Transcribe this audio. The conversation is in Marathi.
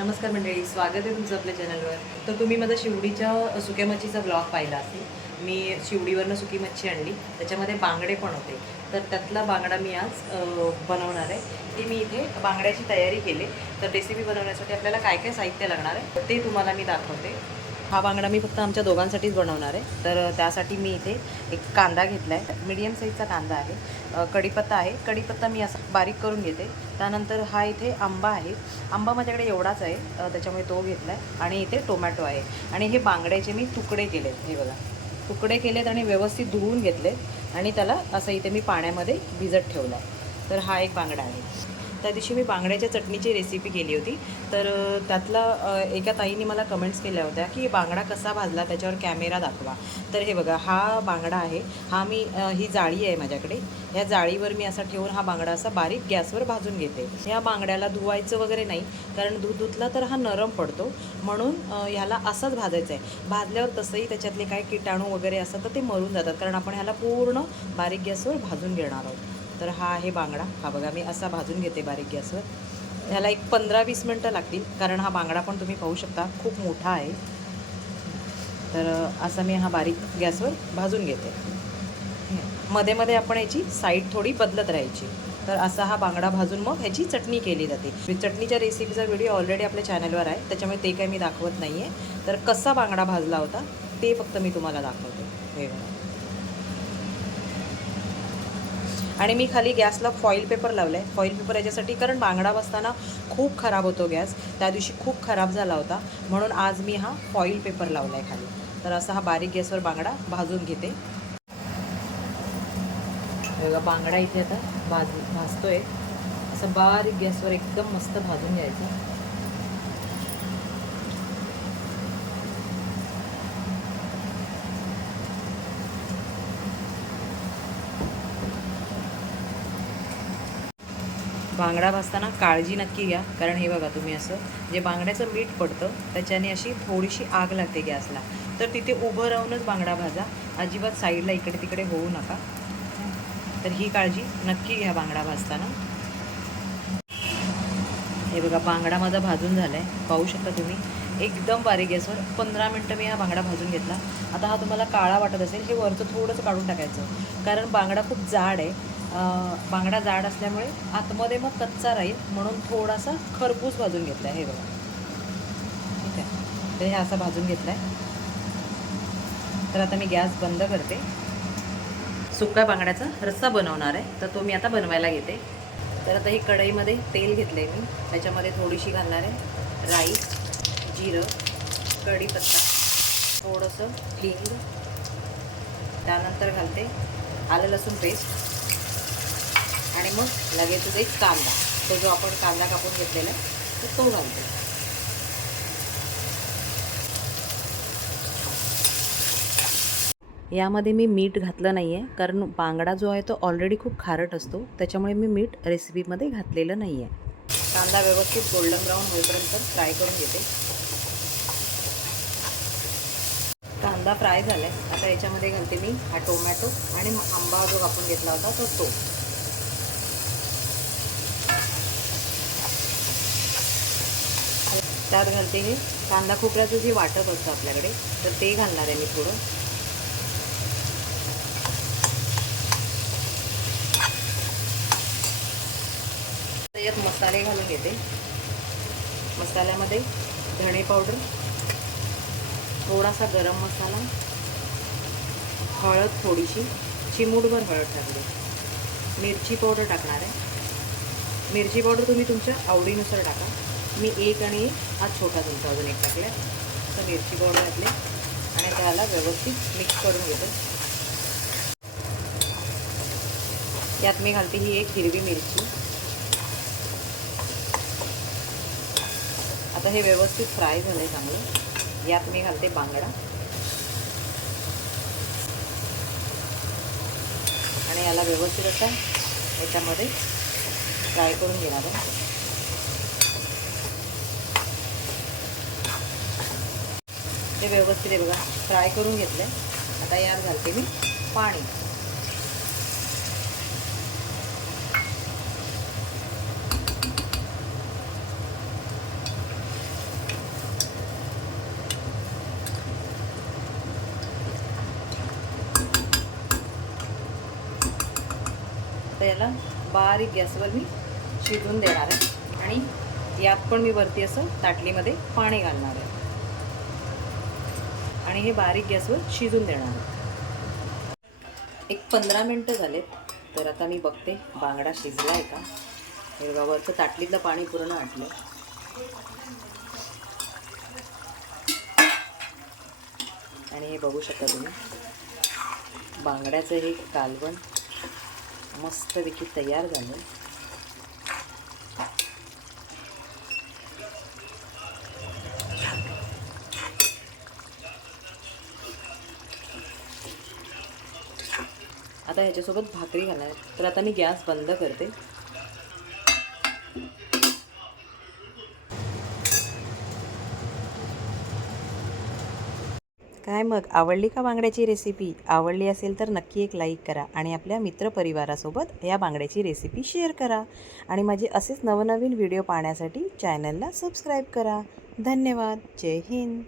नमस्कार मंडळी, स्वागत आहे तुमचं आपल्या चॅनलवर. तर तुम्ही माझा शिवडीच्या सुक्या मच्छीचा ब्लॉग पाहिला असेल. मी शिवडीवरनं सुकी मच्छी आणली, त्याच्यामध्ये बांगडे पण होते. तर त्यातला बांगडा मी आज बनवणार आहे. ती मी इथे बांगड्याची तयारी केली. तर रेसिपी बनवण्यासाठी आपल्याला काय काय साहित्य लागणार आहे ते तुम्हाला मी दाखवते. हा बांगडा मी फक्त आमच्या दोघांसाठीच बनवणार आहे. तर त्यासाठी मी इथे एक कांदा घेतला आहे, मीडियम साईजचा कांदा आहे. कढीपत्ता आहे, कढीपत्ता मी असा बारीक करून घेते. त्यानंतर हा इथे आंबा आहे, आंबा माझ्याकडे एवढाच आहे, त्याच्यामुळे तो घेतला आहे. आणि इथे टोमॅटो आहे. आणि हे बांगड्याचे मी तुकडे केलेत, हे बघा तुकडे केलेत आणि व्यवस्थित धुवून घेतलेत. आणि त्याला असं इथे मी पाण्यामध्ये भिजत ठेवला आहे. तर हा एक बांगडा आहे. त्या दिवशी मी बांगड्याच्या चटणीची रेसिपी केली होती. तर त्यातला एका ताईने मला कमेंट्स केल्या होत्या की बांगडा कसा भाजला त्याच्यावर कॅमेरा दाखवा. तर हे बघा हा बांगडा आहे. हा मी ही जाळी आहे माझ्याकडे, ह्या जाळीवर मी असा ठेवून हा बांगडा असा बारीक गॅसवर भाजून घेते. ह्या बांगड्याला धुवायचं वगैरे नाही, कारण धुतला तर हा नरम पडतो. म्हणून ह्याला असंच भाजायचं आहे. भाजल्यावर तसंही त्याच्यातले काही किटाणू वगैरे असतात तर ते मरून जातात, कारण आपण ह्याला पूर्ण बारीक गॅसवर भाजून घेणार आहोत. तर हा आहे बांगडा. हा बघा मी असा भाजून घेते बारीक गॅसवर. ह्याला एक 15-20 मिनटं लागतील, कारण हा बांगडा पण तुम्ही पाहू शकता खूप मोठा आहे. तर असा मी हा बारीक गॅसवर भाजून घेते. मध्ये मध्ये आपण याची साईड थोडी बदलत राहायची. तर असा हा बांगडा भाजून मग ह्याची चटणी केली जाते. चटणीच्या रेसिपीचा व्हिडिओ ऑलरेडी आपल्या चॅनलवर आहे, त्याच्यामुळे ते काही मी दाखवत नाही आहे. तर कसा बांगडा भाजला होता ते फक्त मी तुम्हाला दाखवते. हे बघा. आणि मी खाली गॅसला फॉईल पेपर लावला आहे. फॉईल पेपर याच्यासाठी, कारण बांगडा बसताना खूप खराब होतो गॅस. त्या दिवशी खूप खराब झाला होता, म्हणून आज मी हा फॉईल पेपर लावला आहे खाली. तर असा हा बारीक गॅसवर बांगडा भाजून घेते. बघा बांगडा इथे आता भाजतोय. असं बारीक गॅसवर एकदम मस्त भाजून घ्यायचं. बांगडा भाजताना काळजी नक्की घ्या, कारण हे बघा तुम्ही असं जे बांगड्याचं मीठ पडतं त्याच्याने अशी थोडीशी आग लागते गॅसला. तर तिथे उभं राहूनच बांगडा भाजा, अजिबात साईडला इकडे तिकडे होऊ नका. तर ही काळजी नक्की घ्या बांगडा भाजताना. हे बघा बांगडा माझा भाजून झाला आहे, पाहू शकता तुम्ही. एकदम बारीक गॅसवर 15 मिनटं मी हा बांगडा भाजून घेतला. आता हा तुम्हाला काळा वाटत असेल, हे वरचं थोडंसं काढून टाकायचं, कारण बांगडा खूप जाड आहे. बांगडा जाड असल्यामुळे आतमध्ये मग कच्चा राहील, म्हणून थोडासा खरपूस भाजून घेतला आहे. हे बघा, ठीक आहे. तर हे असा भाजून घेतला आहे. तर आता मी गॅस बंद करते. सुक्या बांगड्याचा रस्सा बनवणार आहे, तर तो मी आता बनवायला घेते. तर आता ही कढईमध्ये तेल घेतलं आहे मी, त्याच्यामध्ये थोडीशी घालणार आहे राई, जिरं, कढीपत्ता, थोडंसं हिंग. त्यानंतर घालते आलं लसूण पेस्ट. आणि मग लगेचच एक कांदा, तो जो आपण कांदा कापून घेतलेला आहे तो घालते. यामध्ये मी मीठ घातलं नाही आहे, कारण बांगडा जो आहे तो ऑलरेडी खूप खारट असतो, त्याच्यामुळे मी मीठ रेसिपीमध्ये घातलेलं नाही आहे. कांदा व्यवस्थित गोल्डन ब्राऊन होईपर्यंत फ्राय करून घेते. कांदा फ्राय झाला आहे. आता याच्यामध्ये घालते मी हा टोमॅटो आणि आंबा जो कापून घेतला होता तो. त्यात घालते हे कांदा खोबऱ्याचं जे वाटप असतं आपल्याकडे, तर ते घालणार आहे मी थोडं. यात मसाले घालून घेते. मसाल्यामध्ये धणे पावडर, थोडासा गरम मसाला, हळद थोडीशी, चिमूटभर हळद टाकली, मिरची पावडर टाकणार आहे. मिरची पावडर तुम्ही तुमच्या आवडीनुसार टाका. मी एक आणि हा छोटा चमचा अजून एक टाकला. तर मिरची पावडर घातली आणि त्याला व्यवस्थित मिक्स करून घेतो. यात मी घालते ही एक हिरवी मिरची. आता हे व्यवस्थित फ्राय झालं आहे चांगलं. यात मी घालते बांगडा आणि याला व्यवस्थित असा याच्यामध्ये फ्राय करून घेणार आहे. ते व्यवस्थित आहे बघा फ्राय करून घेतले. आता यात घालते मी पाणी. याला बारीक गॅसवर मी शिजवून देणार आहे आणि यात पण मी वरती असं ताटलीमध्ये पाणी घालणार आहे आणि हे बारीक गॅसवर शिजून देणार आहे. एक 15 मिनटं झालेत. तर आता मी बघते बांगडा शिजला आहे का. हे बघा वरचं ताटलीतलं पाणी पूर्ण आटलं आणि हे बघू शकता तुम्ही बांगड्याचं हे कालवण मस्तपैकी तयार झालं. आता ह्याच्यासोबत भाकरी घालणार आहे. तर आता मी गॅस बंद करते. काय मग आवडली का बांगड्याची रेसिपी? आवडली असेल तर नक्की एक लाईक करा आणि आपल्या मित्रपरिवारासोबत या बांगड्याची रेसिपी शेअर करा आणि माझे असेच नवनवीन व्हिडिओ पाहण्यासाठी चॅनलला सबस्क्राईब करा. धन्यवाद. जय हिंद.